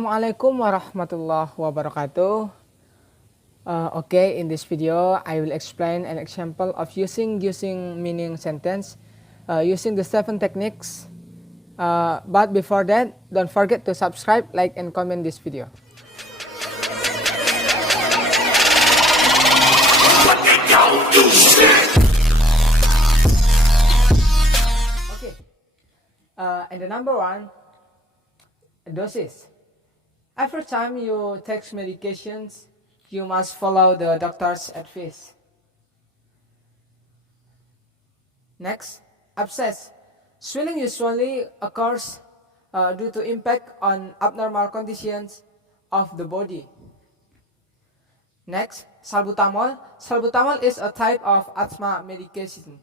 Assalamualaikum warahmatullahi wabarakatuh. Okay, in this video, I will explain an example of using meaning sentence using the 7 techniques. But before that, don't forget to subscribe, like, and comment this video. Okay, and the number 1, doses. Every time you take medications, you must follow the doctor's advice. Next, abscess. Swelling usually occurs due to impact on abnormal conditions of the body. Next, salbutamol. Salbutamol is a type of asthma medication.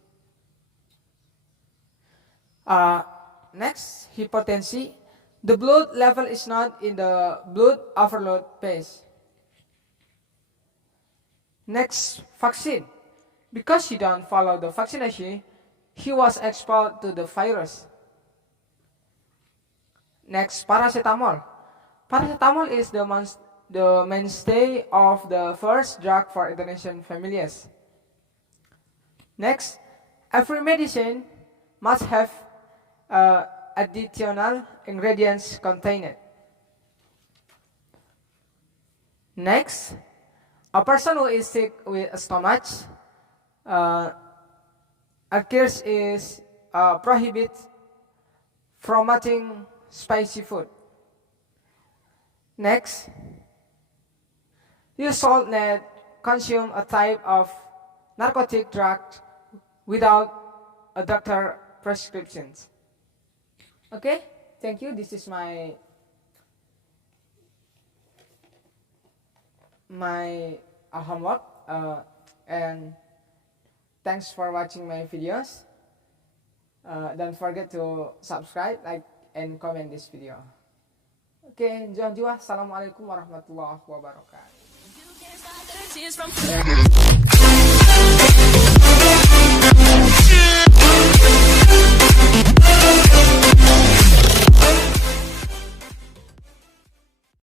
Next, hypertension. The blood level is not in the blood overload phase. Next, vaccine. Because he don't follow the vaccination, he was exposed to the virus. Next, paracetamol. Paracetamol is the mainstay of the first drug for Indonesian families. Next, every medicine must have additional ingredients contained. Next, a person who is sick with a stomach, occurs is prohibit from eating spicy food. Next, you should not consume a type of narcotic drug without a doctor prescriptions. Okay, thank you. This is my homework, and thanks for watching my videos. Don't forget to subscribe, like, and comment this video. Okay, Assalamualaikum warahmatullahi wabarakatuh.